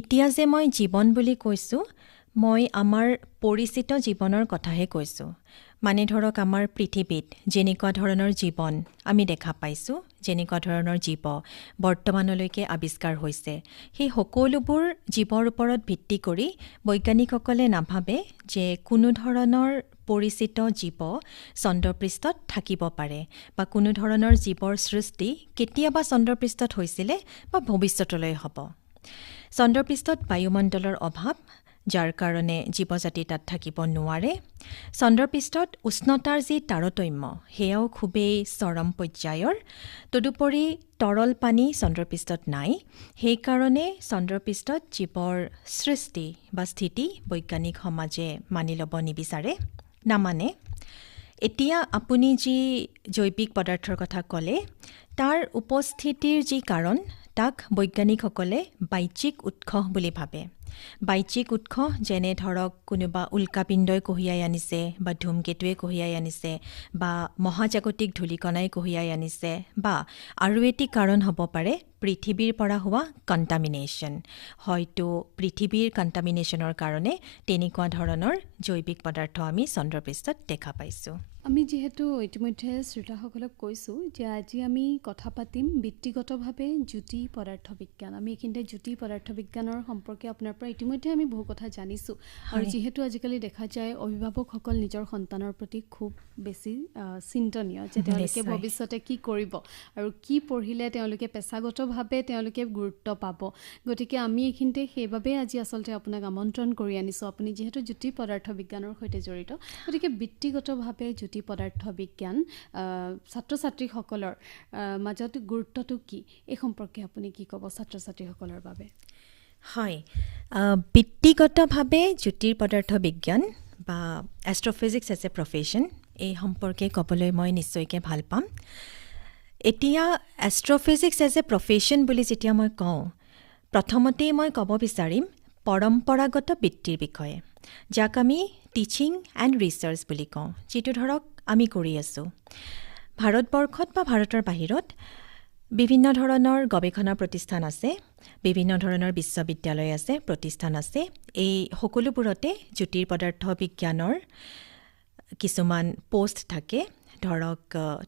এতিয়া যে মই জীৱন বুলি কৈছোঁ মই আমাৰ পৰিচিত জীৱনৰ কথাহে কৈছোঁ মানে ধৰক আমাৰ পৃথিৱীত যেনেকুৱা ধৰণৰ জীৱন আমি দেখা পাইছোঁ যেনেকুৱা ধৰণৰ জীৱ বৰ্তমানলৈকে আৱিষ্কাৰ হৈছে সেই সকলোবোৰ জীৱৰ ওপৰত ভিত্তি কৰি বৈজ্ঞানিকসকলে নাভাবে যে কোনো ধৰণৰ অপৰিচিত জীৱ চন্দ্ৰপৃষ্ঠত থাকিব পাৰে বা কোনো ধৰণৰ জীৱৰ সৃষ্টি কেতিয়াবা চন্দ্ৰপৃষ্ঠত হৈছিলে বা ভৱিষ্যতলৈ হ'ব। চন্দ্ৰপৃষ্ঠত বায়ুমণ্ডলৰ অভাৱ, যাৰ কাৰণে জীৱজাতি তাত থাকিব নোৱাৰে। চন্দ্ৰপৃষ্ঠত উষ্ণতাৰ যি তাৰতম্য সেয়াও খুবেই চৰম পৰ্যায়ৰ। তদুপৰি তৰল পানী চন্দ্ৰপৃষ্ঠত নাই। সেইকাৰণে চন্দ্ৰপৃষ্ঠত জীৱৰ সৃষ্টি বা স্থিতি বৈজ্ঞানিক সমাজে মানি ল'ব নিবিচাৰে, নামানে। এতিয়া আপুনি যি জৈৱিক পদাৰ্থৰ কথা ক'লে, তাৰ উপস্থিতিৰ যি কাৰণ তাক বৈজ্ঞানিকসকলে বাহ্যিক উৎস বুলি ভাবে। বাহ্যিক উৎস যেনে ধৰক কোনোবা উল্কাপিণ্ডই কঢ়িয়াই আনিছে বা ধূমকেতুৱে কঢ়িয়াই আনিছে বা মহাজাগতিক ধূলিকণাই কঢ়িয়াই আনিছে বা আৰু এটি কাৰণ হ'ব পাৰে পৃথিৱীৰ পৰা হোৱা কণ্টামিনেশ্যন। হয়তো পৃথিৱীৰ কণ্টামিনেশ্যনৰ কাৰণে তেনেকুৱা ধৰণৰ জৈৱিক পদাৰ্থ আমি চন্দ্ৰপৃষ্ঠত দেখা পাইছোঁ। আমি যিহেতু ইতিমধ্যে শ্ৰোতাসকলক কৈছোঁ যে আজি আমি কথা পাতিম বৃত্তিগতভাৱে জ্যোতি পদাৰ্থ বিজ্ঞান। আমি এইখিনিতে জ্যোতি পদাৰ্থ বিজ্ঞানৰ সম্পৰ্কে আপোনাৰ পৰা ইতিমধ্যে আমি বহু কথা জানিছোঁ। আৰু যিহেতু আজিকালি দেখা যায় অভিভাৱকসকল নিজৰ সন্তানৰ প্ৰতি খুব বেছি চিন্তনীয় যে তেওঁলোকে ভৱিষ্যতে কি কৰিব আৰু কি পঢ়িলে তেওঁলোকে পেছাগতভাৱে তেওঁলোকে গুৰুত্ব পাব। গতিকে আমি এইখিনিতে সেইবাবে আজি আচলতে আপোনাক আমন্ত্ৰণ কৰি আনিছোঁ। আপুনি যিহেতু জ্যোতি পদাৰ্থ বিজ্ঞানৰ সৈতে জড়িত, গতিকে বৃত্তিগতভাৱে জ্যোতি পদাৰ্থ বিজ্ঞান ছাত্ৰ ছাত্ৰীসকলৰ মাজত গুৰুত্বটো কি, এই সম্পৰ্কে আপুনি কি ক'ব ছাত্ৰ ছাত্ৰীসকলৰ বাবে? হয়, বৃত্তিগতভাৱে জ্যোতিৰ পদাৰ্থ বিজ্ঞান বা এষ্ট্ৰফিজিক্স এজ এ প্ৰফেশ্যন এই সম্পৰ্কে ক'বলৈ মই নিশ্চয়কৈ ভাল পাম। এতিয়া এষ্ট্ৰফিজিক্স এজ এ প্ৰফেশ্যন বুলি যেতিয়া মই কওঁ, প্ৰথমতেই মই ক'ব বিচাৰিম পৰম্পৰাগত বৃত্তিৰ বিষয়ে, যাক আমি টিচিং এণ্ড ৰিচাৰ্চ বুলি কওঁ, যিটো ধৰক আমি কৰি আছোঁ। ভাৰতবৰ্ষত বা ভাৰতৰ বাহিৰত বিভিন্ন ধৰণৰ গৱেষণা প্ৰতিষ্ঠান আছে, বিভিন্ন ধৰণৰ বিশ্ববিদ্যালয় আছে, প্ৰতিষ্ঠান আছে। এই সকলোবোৰতে জ্যোতিৰ পদাৰ্থ বিজ্ঞানৰ কিছুমান পোষ্ট থাকে, ধৰক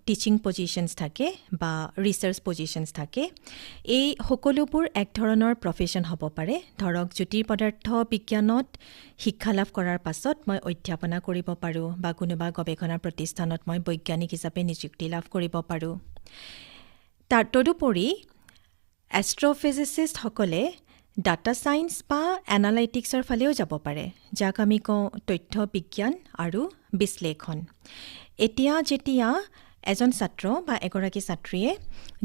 টিচিং পজিশ্যনছ থাকে বা ৰিচাৰ্চ পজিশ্যনছ থাকে। এই সকলোবোৰ এক ধৰণৰ প্ৰফেশ্যন হ'ব পাৰে। ধৰক জ্যোতিৰ পদাৰ্থ বিজ্ঞানত শিক্ষা লাভ কৰাৰ পাছত মই অধ্যাপনা কৰিব পাৰোঁ বা কোনোবা গৱেষণা প্ৰতিষ্ঠানত মই বৈজ্ঞানিক হিচাপে নিযুক্তি লাভ কৰিব পাৰোঁ। তদুপৰি এষ্ট্ৰফিজিচিষ্টসকলে ডাটা ছায়েন্স বা এনালাইটিক্সৰ ফালেও যাব পাৰে, যাক আমি কওঁ তথ্য বিজ্ঞান আৰু বিশ্লেষণ। এতিয়া যেতিয়া এজন ছাত্ৰ বা এগৰাকী ছাত্ৰীয়ে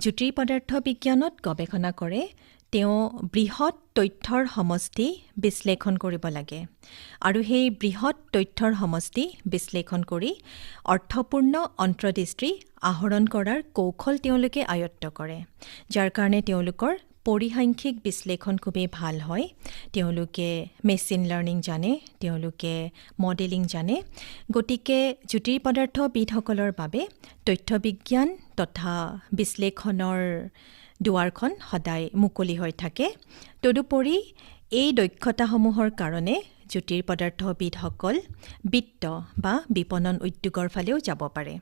জ্যোতিৰ পদাৰ্থ বিজ্ঞানত গৱেষণা কৰে, তেওঁ বৃহৎ তথ্যৰ সমষ্টি বিশ্লেষণ কৰিব লাগে আৰু সেই বৃহৎ তথ্যৰ সমষ্টি বিশ্লেষণ কৰি অৰ্থপূৰ্ণ অন্তৰ্দৃষ্টি আহৰণ কৰাৰ কৌশল তেওঁলোকে আয়ত্ত কৰে, যাৰ কাৰণে তেওঁলোকৰ পৰিসাংখ্যিক বিশ্লেষণ খুবেই ভাল হয়। তেওঁলোকে মেচিন লাৰ্ণিং জানে, তেওঁলোকে মডেলিং জানে। গতিকে জ্যোতিৰ পদাৰ্থবিদসকলৰ বাবে তথ্য বিজ্ঞান তথা বিশ্লেষণৰ দুৱাৰখন সদায় মুকলি হৈ থাকে। তদুপৰি এই দক্ষতাসমূহৰ কাৰণে জ্যোতিৰ পদাৰ্থবিদসকল বিত্ত বা বিপণন উদ্যোগৰ ফালেও যাব পাৰে।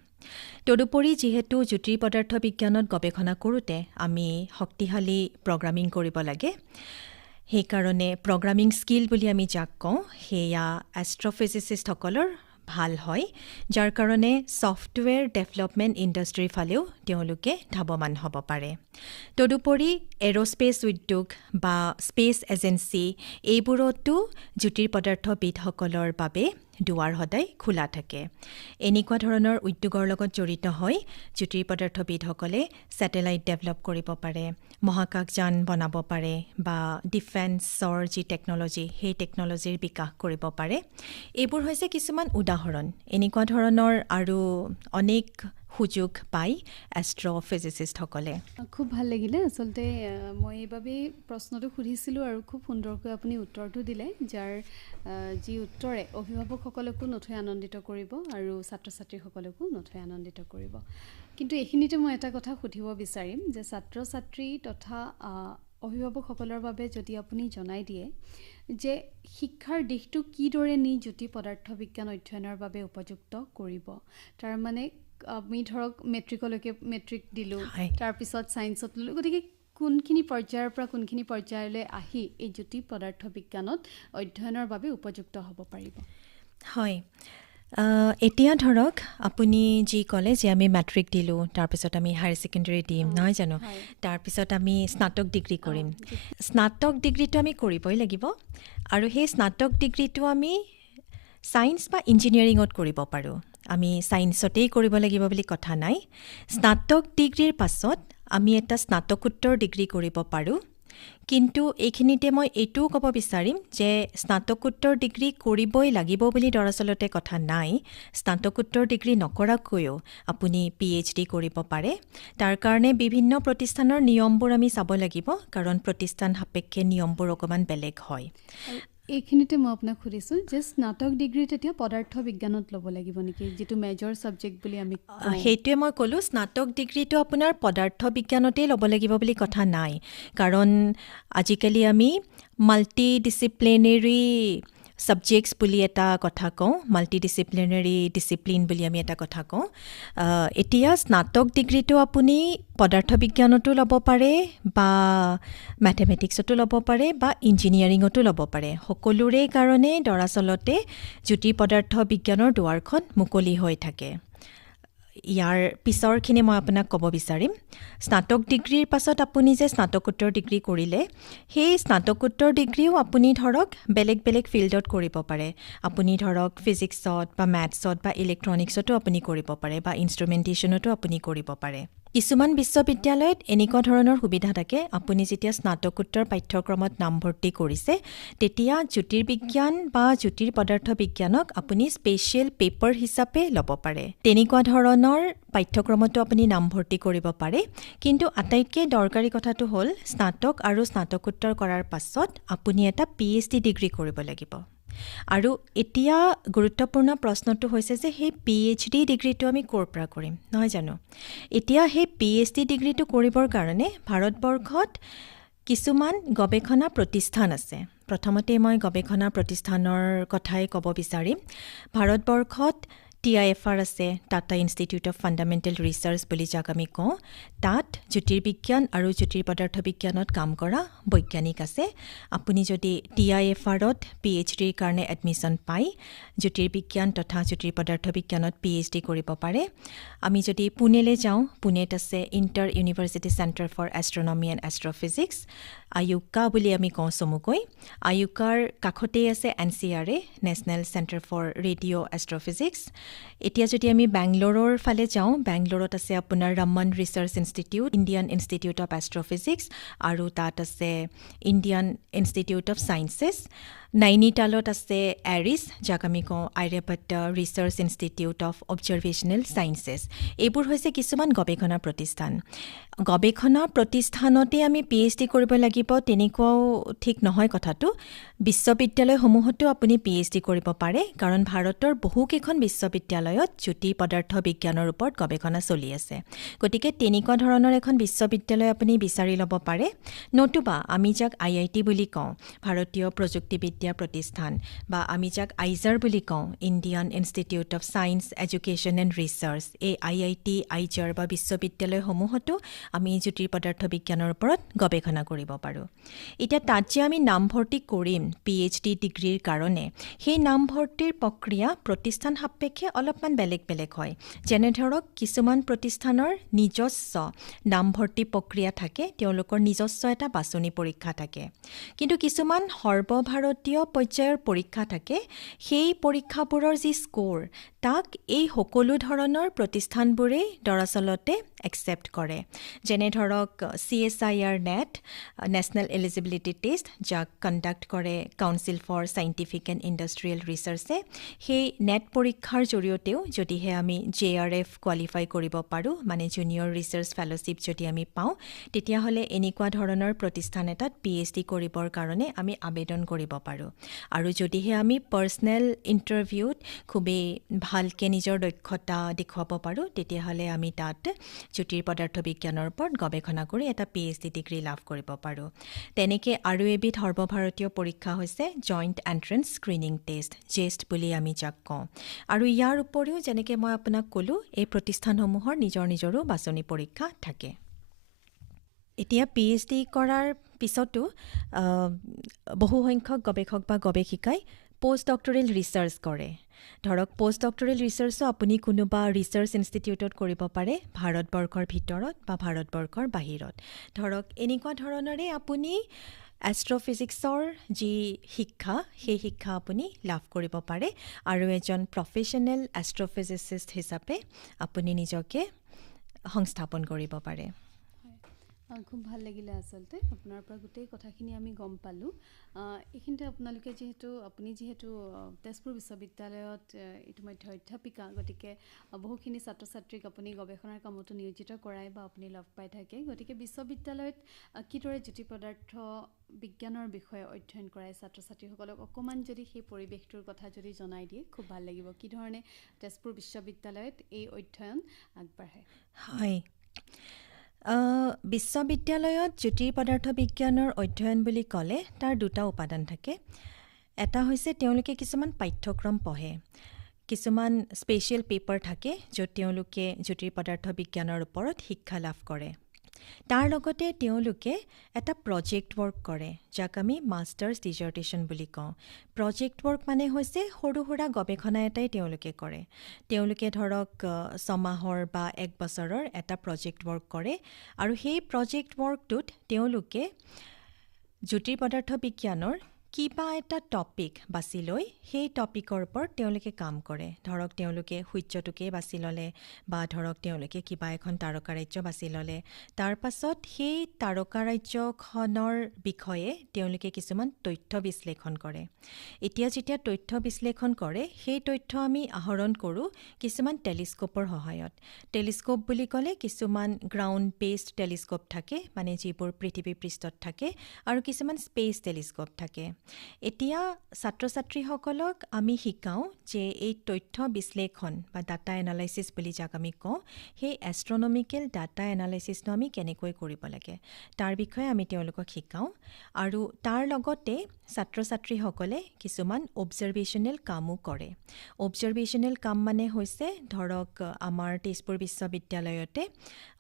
তদুপৰি যিহেতু জ্যোতিৰ পদাৰ্থ বিজ্ঞানত গৱেষণা কৰোঁতে আমি শক্তিশালী প্ৰগ্ৰামিং কৰিব লাগে, সেইকাৰণে প্ৰগ্ৰামিং স্কিল বুলি আমি যাক কওঁ, সেয়া এষ্ট্ৰফিজিচিষ্টসকলৰ ভাল হয়, যাৰ কাৰণে ছফ্টৱেৰ ডেভেলপমেণ্ট ইণ্ডাষ্ট্ৰীৰ ফালেও তেওঁলোকে ধাৱমান হ'ব পাৰে। তদুপৰি এৰ'স্পেচ উদ্যোগ বা স্পেচ এজেঞ্চি এইবোৰতো জ্যোতিৰ পদাৰ্থবিদসকলৰ বাবে দুৱাৰ সদায় খোলা থাকে। এনেকুৱা ধৰণৰ উদ্যোগৰ লগত জড়িত হৈ জ্যোতিৰ পদাৰ্থবিদসকলে ছেটেলাইট ডেভেলপ কৰিব পাৰে, মহাকাশযান বনাব পাৰে বা ডিফেন্সৰ যি টেকন'লজি সেই টেকন'লজিৰ বিকাশ কৰিব পাৰে। এইবোৰ হৈছে কিছুমান উদাহৰণ। এনেকুৱা ধৰণৰ আৰু অনেক সুযোগ পায় এষ্ট্ৰফিজিচিষ্টসকলে। খুব ভাল লাগিলে। আচলতে মই এইবাবেই প্ৰশ্নটো সুধিছিলোঁ আৰু খুব সুন্দৰকৈ আপুনি উত্তৰটো দিলে, যাৰ যি উত্তৰে অভিভাৱকসকলকো নথৈ আনন্দিত কৰিব আৰু ছাত্ৰ ছাত্ৰীসকলকো নথৈ আনন্দিত কৰিব। কিন্তু এইখিনিতে মই এটা কথা সুধিব বিচাৰিম যে ছাত্ৰ ছাত্ৰী তথা অভিভাৱকসকলৰ বাবে যদি আপুনি জনাই দিয়ে যে শিক্ষাৰ দিশটো কিদৰে নি জ্যোতি পদাৰ্থ বিজ্ঞান অধ্যয়নৰ বাবে উপযুক্ত কৰিব। তাৰমানে আমি ধৰক মেট্ৰিক দিলোঁ, তাৰপিছত ছায়েন্সত ল'লোঁ, গতিকে কোনখিনি পৰ্যায়ৰ পৰা কোনখিনি পৰ্যায়লৈ আহি এই জ্যোতি পদাৰ্থ বিজ্ঞানত অধ্যয়নৰ বাবে উপযুক্ত হ'ব পাৰিব? হয়, এতিয়া ধৰক আপুনি যি ক'লে যে আমি মেট্ৰিক দিলোঁ, তাৰপিছত আমি হায়াৰ ছেকেণ্ডেৰী দিম, নহয় জানো? তাৰপিছত আমি স্নাতক ডিগ্ৰী কৰিম। স্নাতক ডিগ্ৰীটো আমি কৰিবই লাগিব, আৰু সেই স্নাতক ডিগ্ৰীটো আমি ছায়েন্স বা ইঞ্জিনিয়াৰিঙত কৰিব পাৰোঁ। আমি ছায়েন্সতেই কৰিব লাগিব বুলি কথা নাই। স্নাতক ডিগ্ৰীৰ পাছত আমি এটা স্নাতকোত্তৰ ডিগ্ৰী কৰিব পাৰোঁ। কিন্তু এইখিনিতে মই এইটোও ক'ব বিচাৰিম যে স্নাতকোত্তৰ ডিগ্ৰী কৰিবই লাগিব বুলি দৰাচলতে কথা নাই। স্নাতকোত্তৰ ডিগ্ৰী নকৰাকৈও আপুনি PhD কৰিব পাৰে। তাৰ কাৰণে বিভিন্ন প্ৰতিষ্ঠানৰ নিয়মবোৰ আমি চাব লাগিব, কাৰণ প্ৰতিষ্ঠান সাপেক্ষে নিয়মবোৰ অকণমান বেলেগ হয়। এইখিনিতে মই আপোনাক সুধিছোঁ যে স্নাতক ডিগ্ৰী তেতিয়া পদাৰ্থ বিজ্ঞানত ল'ব লাগিব নেকি, যিটো মেজৰ ছাবজেক্ট বুলি আমি সেইটোৱে মই ক'লোঁ, স্নাতক ডিগ্ৰীটো আপোনাৰ পদাৰ্থ বিজ্ঞানতেই ল'ব লাগিব বুলি কথা নাই, কাৰণ আজিকালি আমি মাল্টি ডিচিপ্লিনেৰী ছাবজেক্টছ বুলি এটা কথা কওঁ, মাল্টি ডিচিপ্লিনেৰী ডিচিপ্লিন বুলি আমি এটা কথা কওঁ। এতিয়া স্নাতক ডিগ্ৰীটো আপুনি পদাৰ্থ বিজ্ঞানতো ল'ব পাৰে, বা মেথেমেটিক্সতো ল'ব পাৰে, বা ইঞ্জিনিয়াৰিঙতো ল'ব পাৰে। সকলোৰে কাৰণে দৰাচলতে জ্যোতি পদাৰ্থ বিজ্ঞানৰ দুৱাৰখন মুকলি হৈ থাকে। ইয়াৰ পিছৰখিনি মই আপোনাক ক'ব বিচাৰিম। স্নাতক ডিগ্ৰীৰ পাছত আপুনি যে স্নাতকোত্তৰ ডিগ্ৰী কৰিলে, সেই স্নাতকোত্তৰ ডিগ্ৰীও আপুনি ধৰক বেলেগ বেলেগ ফিল্ডত কৰিব পাৰে। আপুনি ধৰক ফিজিক্সত বা মেথছত বা ইলেক্ট্ৰনিক্সতো আপুনি কৰিব পাৰে, বা ইনষ্ট্ৰুমেণ্টেশ্যনতো আপুনি কৰিব পাৰে। কিছুমান বিশ্ববিদ্যালয়ত এনেকুৱা ধৰণৰ সুবিধা থাকে, আপুনি যেতিয়া স্নাতকোত্তৰ পাঠ্যক্ৰমত নামভৰ্তি কৰিছে, তেতিয়া জ্যোতিৰ্বিজ্ঞান বা জ্যোতিৰ পদাৰ্থ বিজ্ঞানক আপুনি স্পেচিয়েল পেপাৰ হিচাপে ল'ব পাৰে। তেনেকুৱা ধৰণৰ পাঠ্যক্ৰমতো আপুনি নামভৰ্তি কৰিব পাৰে। কিন্তু আটাইতকৈ দৰকাৰী কথাটো হ'ল স্নাতক আৰু স্নাতকোত্তৰ কৰাৰ পাছত আপুনি এটা PhD ডিগ্ৰী কৰিব লাগিব। আৰু এতিয়া গুৰুত্বপূৰ্ণ প্ৰশ্নটো হৈছে যে সেই PhD ডিগ্ৰীটো আমি ক'ৰ পৰা কৰিম, নহয় জানো? এতিয়া সেই PhD ডিগ্ৰীটো কৰিবৰ কাৰণে ভাৰতবৰ্ষত কিছুমান গৱেষণা প্ৰতিষ্ঠান আছে। প্ৰথমতে মই গৱেষণা প্ৰতিষ্ঠানৰ কথাই ক'ব বিচাৰিম। ভাৰতবৰ্ষত TIFR আছে, Tata institute of fundamental research বুলি যাক আমি কওঁ। তাত জ্যোতিৰ্বিজ্ঞান আৰু জ্যোতিৰ পদাৰ্থ বিজ্ঞানত কাম কৰা বৈজ্ঞানিক আছে। আপুনি যদি TIFRত PhDৰ কাৰণে এডমিশ্যন পায়, জ্যোতিৰ্বিজ্ঞান তথা জ্যোতিৰ পদাৰ্থ বিজ্ঞানত PhD কৰিব পাৰে। আমি যদি পুনেলৈ যাওঁ, পুনেত আছে inter university centre for astronomy and astrophysics, IUCAA বুলি আমি কওঁ চমুকৈ। আয়ুকাৰ কাষতেই আছে NCRA, national centre for radio' astrophysics. এতিয়া যদি আমি বেংগলোৰৰ ফালে যাওঁ, বেংগলোৰত আছে আপোনাৰ Raman research institute, Indian institute of astrophysics, আৰু তাত আছে ইণ্ডিয়ান ইনষ্টিটিউট অফ ছায়েন্সেছ। নাইনিতালত আছে এৰিছ, যাক আমি কওঁ Aryabhatta research institute of observational sciences. এইবোৰ হৈছে কিছুমান গৱেষণা প্ৰতিষ্ঠান। গৱেষণা প্ৰতিষ্ঠানতে আমি PhD কৰিব লাগিব তেনেকুৱাও ঠিক নহয় কথাটো। বিশ্ববিদ্যালয়সমূহতো আপুনি PhD কৰিব পাৰে, কাৰণ ভাৰতৰ বহুকেইখন বিশ্ববিদ্যালয়ত জ্যোতি পদাৰ্থ বিজ্ঞানৰ ওপৰত গৱেষণা চলি আছে। গতিকে তেনেকুৱা ধৰণৰ এখন বিশ্ববিদ্যালয় আপুনি বিচাৰি ল'ব পাৰে। নতুবা আমি যাক IIT বুলি কওঁ, ভাৰতীয় প্ৰযুক্তিবিদ্যা প্ৰতিষ্ঠান, বা আমি যাক আইজাৰ বুলি কওঁ, Indian institute of science education and research, এই IIT আইজাৰ বা বিশ্ববিদ্যালয়সমূহতো আমি জ্যোতিৰ পদাৰ্থ বিজ্ঞানৰ ওপৰত গৱেষণা কৰিব পাৰোঁ। এতিয়া তাত যে আমি নামভৰ্তি কৰিম PhD ডিগ্ৰীৰ কাৰণে, সেই নামভৰ্তিৰ প্ৰক্ৰিয়া প্ৰতিষ্ঠান সাপেক্ষে অলপমান বেলেগ বেলেগ হয়। যেনে ধৰক কিছুমান প্ৰতিষ্ঠানৰ নিজস্ব নামভৰ্তি প্ৰক্ৰিয়া থাকে, তেওঁলোকৰ নিজস্ব এটা বাছনি পৰীক্ষা থাকে। কিন্তু কিছুমান সৰ্বভাৰতীয় পৰ্যায়ৰ পৰীক্ষা থাকে, সেই পৰীক্ষাবোৰৰ যি স্ক'ৰ, তাক এই সকলো ধৰণৰ প্ৰতিষ্ঠানবোৰেই দৰাচলতে একচেপ্ট কৰে। যেনে ধৰক CSIR NET, national eligibility test, যাক কণ্ডাক্ট কৰে council for scientific and industrial ৰিচাৰ্চে, সেই নেট পৰীক্ষাৰ জৰিয়তেও যদিহে আমি JRF কোৱালিফাই কৰিব পাৰোঁ, মানে জুনিয়ৰ ৰিচাৰ্চ ফেলোশ্বিপ যদি আমি পাওঁ, তেতিয়াহ'লে এনেকুৱা ধৰণৰ প্ৰতিষ্ঠান এটাত PhD কৰিবৰ কাৰণে আমি আবেদন কৰিব পাৰোঁ। আৰু যদিহে আমি পাৰ্চনেল ইণ্টাৰভিউত খুবেই ভালকৈ নিজৰ দক্ষতা দেখুৱাব পাৰোঁ, তেতিয়াহ'লে আমি তাত জ্যোতিৰ পদাৰ্থ বিজ্ঞানৰ ওপৰত গৱেষণা কৰি এটা PhD ডিগ্ৰী লাভ কৰিব পাৰোঁ। তেনেকৈ আৰু এবিধ সৰ্বভাৰতীয় পৰীক্ষা হৈছে joint entrance screening test, JEST বুলি আমি যাক কওঁ। আৰু ইয়াৰ উপৰিও যেনেকৈ মই আপোনাক ক'লোঁ, এই প্ৰতিষ্ঠানসমূহৰ নিজৰ নিজৰো বাছনি পৰীক্ষা থাকে। এতিয়া PhD কৰাৰ পিছতো বহুসংখ্যক গৱেষক বা গৱেষিকাই পষ্ট ডক্টৰেল ৰিচাৰ্চ কৰে। ধৰক পোষ্ট ডক্টৰেল ৰিচাৰ্চো আপুনি কোনোবা ৰিচাৰ্চ ইনষ্টিটিউটত কৰিব পাৰে ভাৰতবৰ্ষৰ ভিতৰত বা ভাৰতবৰ্ষৰ বাহিৰত। ধৰক এনেকুৱা ধৰণৰে আপুনি এষ্ট্ৰ'ফিজিক্সৰ যি শিক্ষা সেই শিক্ষা আপুনি লাভ কৰিব পাৰে আৰু এজন প্ৰফেশ্যনেল এষ্ট্ৰ'ফিজিচিষ্ট হিচাপে আপুনি নিজকে সংস্থাপন কৰিব পাৰে। খুব ভাল লাগিলে আচলতে আপোনাৰ পৰা গোটেই কথাখিনি আমি গম পালোঁ। এইখিনিতে আপুনি যিহেতু তেজপুৰ বিশ্ববিদ্যালয়ত ইতিমধ্যে অধ্যাপিকা, গতিকে বহুখিনি ছাত্ৰ ছাত্ৰীক আপুনি গৱেষণাৰ কামতো নিয়োজিত কৰাই বা আপুনি লগ পাই থাকে। গতিকে বিশ্ববিদ্যালয়ত কিদৰে জ্যোতি পদাৰ্থ বিজ্ঞানৰ বিষয়ে অধ্যয়ন কৰাই ছাত্ৰ ছাত্ৰীসকলক অকণমান যদি সেই পৰিৱেশটোৰ কথা যদি জনাই দিয়ে খুব ভাল লাগিব। কি ধৰণে তেজপুৰ বিশ্ববিদ্যালয়ত এই অধ্যয়ন আগবাঢ়ে? হয়, বিশ্ববিদ্যালয়ত জ্যোতি পদাৰ্থ বিজ্ঞানৰ অধ্যয়ন বুলি ক'লে তাৰ দুটা উপাদান থাকে। এটা হৈছে তেওঁলোকে কিছুমান পাঠ্যক্ৰম পঢ়ে, কিছুমান স্পেচিয়েল পেপাৰ থাকে য'ত তেওঁলোকে জ্যোতি পদাৰ্থ বিজ্ঞানৰ ওপৰত শিক্ষা লাভ কৰে। তাৰ লগতে তেওঁলোকে এটা প্ৰজেক্ট ৱৰ্ক কৰে, যাক আমি মাষ্টাৰ্ছ ডিজাৰ্টেশ্যন বুলি কওঁ। প্ৰজেক্ট ৱৰ্ক মানে হৈছে সৰু সুৰা গৱেষণা এটাই তেওঁলোকে কৰে। তেওঁলোকে ধৰক 6 মাহৰ বা 1 বছৰৰ এটা প্ৰজেক্ট ৱৰ্ক কৰে আৰু সেই প্ৰজেক্ট ৱৰ্কটোত তেওঁলোকে জ্যোতি পদাৰ্থ বিজ্ঞানৰ কিবা এটা টপিক বাছি লৈ সেই টপিকৰ ওপৰত তেওঁলোকে কাম কৰে। ধৰক তেওঁলোকে সূৰ্যটোকে বাছি ল'লে বা ধৰক তেওঁলোকে কিবা এখন তাৰকাৰাজ্য বাছি ল'লে। তাৰ পাছত সেই তাৰকাৰাজ্যখনৰ বিষয়ে তেওঁলোকে কিছুমান তথ্য বিশ্লেষণ কৰে। এতিয়া যেতিয়া তথ্য বিশ্লেষণ কৰে, সেই তথ্য আমি আহৰণ কৰোঁ কিছুমান টেলিস্কোপৰ সহায়ত। টেলিস্কোপ বুলি ক'লে কিছুমান গ্ৰাউণ্ড বেছড টেলিস্কোপ থাকে, মানে যিবোৰ পৃথিৱী পৃষ্ঠত থাকে, আৰু কিছুমান স্পেচ টেলিস্কোপ থাকে। এতিয়া ছাত্ৰ ছাত্ৰীসকলক আমি শিকাওঁ যে এই তথ্য বিশ্লেষণ বা ডাটা এনালাইচিছ বুলি যাক আমি কওঁ, সেই এষ্ট্ৰনমিকেল ডাটা এনালাইচিছটো আমি কেনেকৈ কৰিব লাগে তাৰ বিষয়ে আমি তেওঁলোকক শিকাওঁ। আৰু তাৰ লগতে ছাত্ৰ ছাত্ৰীসকলে কিছুমান অবজাৰভেশ্যনেল কামো কৰে। অবজাৰভেশ্যনেল কাম মানে হৈছে ধৰক আমাৰ তেজপুৰ বিশ্ববিদ্যালয়তে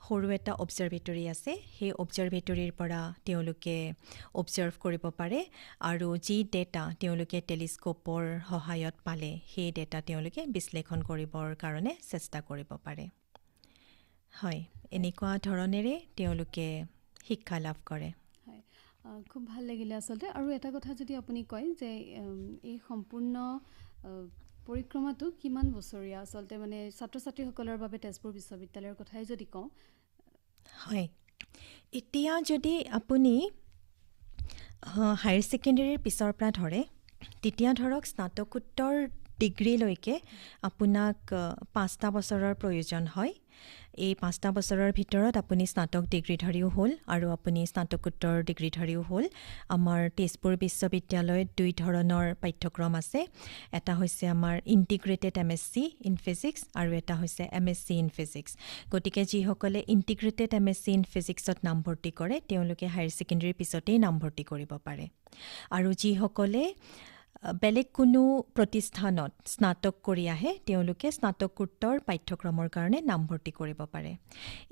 সৰু এটা অবজাৰভেটৰী আছে। সেই অবজাৰভেটৰীৰ পৰা তেওঁলোকে অবজাৰ্ভ কৰিব পাৰে আৰু যি ডেটা তেওঁলোকে টেলিস্কোপৰ সহায়ত পালে সেই ডেটা তেওঁলোকে বিশ্লেষণ কৰিবৰ কাৰণে চেষ্টা কৰিব পাৰে। হয়, এনেকুৱা ধৰণেৰে তেওঁলোকে শিক্ষা লাভ কৰে। হয়, খুব ভাল লাগিলে আচলতে। আৰু এটা কথা যদি আপুনি কয় যে এই সম্পূৰ্ণ পৰিক্ৰমাটো কিমান বছৰীয়া আচলতে, মানে ছাত্ৰ ছাত্ৰীসকলৰ বাবে তেজপুৰ বিশ্ববিদ্যালয়ৰ কথাই যদি কওঁ? হয়, এতিয়া যদি আপুনি হায়াৰ ছেকেণ্ডেৰীৰ পিছৰ পৰা ধৰে, তেতিয়া ধৰক স্নাতকোত্তৰ ডিগ্ৰীলৈকে আপোনাক 5টা বছৰৰ প্ৰয়োজন হয়। এই 5টা বছৰৰ ভিতৰত আপুনি স্নাতক ডিগ্ৰীধাৰীও হ'ল আৰু আপুনি স্নাতকোত্তৰ ডিগ্ৰীধাৰীও হ'ল। আমাৰ তেজপুৰ বিশ্ববিদ্যালয়ত 2 ধৰণৰ পাঠ্যক্ৰম আছে। এটা হৈছে আমাৰ ইণ্টিগ্ৰেটেড MSc ইন ফিজিক্স আৰু এটা হৈছে MSc ইন ফিজিক্স। গতিকে যিসকলে ইণ্টিগ্ৰেটেড MSc ইন ফিজিক্সত নামভৰ্তি কৰে তেওঁলোকে হায়াৰ ছেকেণ্ডেৰীৰ পিছতেই নামভৰ্তি কৰিব পাৰে। আৰু যিসকলে বেলেগ কোনো প্ৰতিষ্ঠানত স্নাতক কৰি আহে তেওঁলোকে স্নাতকোত্তৰ পাঠ্যক্ৰমৰ কাৰণে নামভৰ্তি কৰিব পাৰে।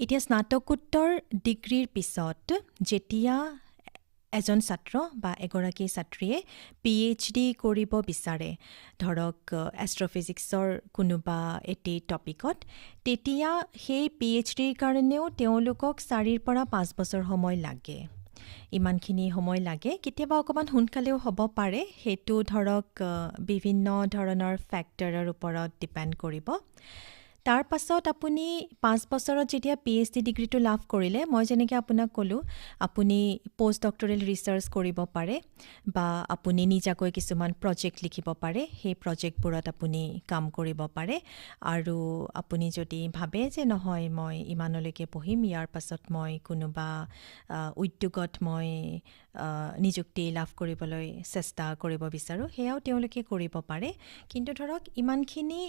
এতিয়া স্নাতকোত্তৰ ডিগ্ৰীৰ পিছত যেতিয়া এজন ছাত্ৰ বা এগৰাকী ছাত্ৰীয়ে PhD কৰিব বিচাৰে, ধৰক এষ্ট্ৰ'ফিজিক্সৰ কোনোবা এটি টপিকত, তেতিয়া সেই PhDৰ কাৰণেও তেওঁলোকক 4ৰ পৰা 5 বছৰ সময় লাগে। ইমানখিনি সময় লাগে। কেতিয়াবা অকণমান সোনকালেও হ'ব পাৰে, সেইটো ধৰক বিভিন্ন ধৰণৰ ফেক্টৰৰ ওপৰত ডিপেণ্ড কৰিব। তাৰ পাছত আপুনি 5 বছৰত যেতিয়া PhD ডিগ্ৰীটো লাভ কৰিলে, মই যেনেকৈ আপোনাক ক'লোঁ, আপুনি পোষ্ট ডক্টৰেল ৰিচাৰ্চ কৰিব পাৰে বা আপুনি নিজাকৈ কিছুমান প্ৰজেক্ট লিখিব পাৰে। সেই প্ৰজেক্টবোৰত আপুনি কাম কৰিব পাৰে। আৰু আপুনি যদি ভাবে যে নহয় মই ইমানলৈকে পঢ়িম, ইয়াৰ পাছত মই কোনোবা উদ্যোগত মই নিযুক্তি লাভ কৰিবলৈ চেষ্টা কৰিব বিচাৰোঁ, সেয়াও তেওঁলোকে কৰিব পাৰে। কিন্তু ধৰক ইমানখিনি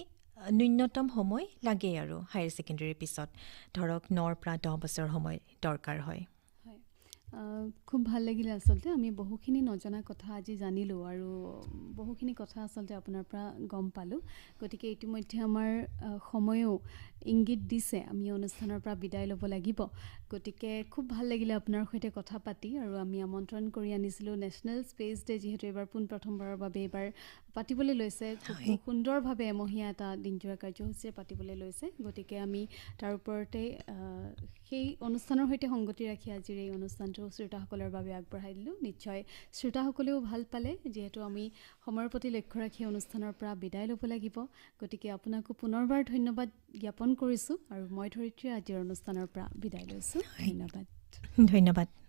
ন্যূনতম সময় লাগে আৰু হায়াৰ ছেকেণ্ডেৰীৰ পিছত ধৰক 9ৰ পৰা 10 বছৰ সময় দৰকাৰ হয়। হয়, খুব ভাল লাগিলে আচলতে। আমি বহুখিনি নজনা কথা আজি জানিলোঁ আৰু বহুখিনি কথা আচলতে আপোনাৰ পৰা গম পালোঁ। গতিকে ইতিমধ্যে আমাৰ সময়ো ইংগিত দিছে আমি অনুষ্ঠানৰ পৰা বিদায় ল'ব লাগিব। গতিকে খুব ভাল লাগিলে আপোনাৰ সৈতে কথা পাতি। আৰু আমি আমন্ত্ৰণ কৰি আনিছিলোঁ নেশ্যনেল স্পেচ ডে, যিহেতু এইবাৰ পোনপ্ৰথমবাৰৰ বাবে এইবাৰ পাতিবলৈ লৈছে খুব সুন্দৰভাৱে এমহীয়া এটা দিনজোৰা কাৰ্যসূচীৰে পাতিবলৈ লৈছে গতিকে আমি তাৰ ওপৰতে সেই অনুষ্ঠানৰ সৈতে সংগতি ৰাখি আজিৰ এই অনুষ্ঠানটো শ্ৰোতাসকলৰ বাবে আগবঢ়াই দিলোঁ নিশ্চয় শ্ৰোতাসকলেও ভাল পালে যিহেতু আমি সময়ৰ প্ৰতি লক্ষ্য ৰাখি অনুষ্ঠানৰ পৰা বিদায় ল'ব লাগিব গতিকে আপোনাকো পুনৰবাৰ ধন্যবাদ জ্ঞাপন কৰিছোঁ আৰু মই ধৰিত্ৰীয়ে আজিৰ অনুষ্ঠানৰ পৰা বিদায় লৈছোঁ ধন্যবাদ ধন্যবাদ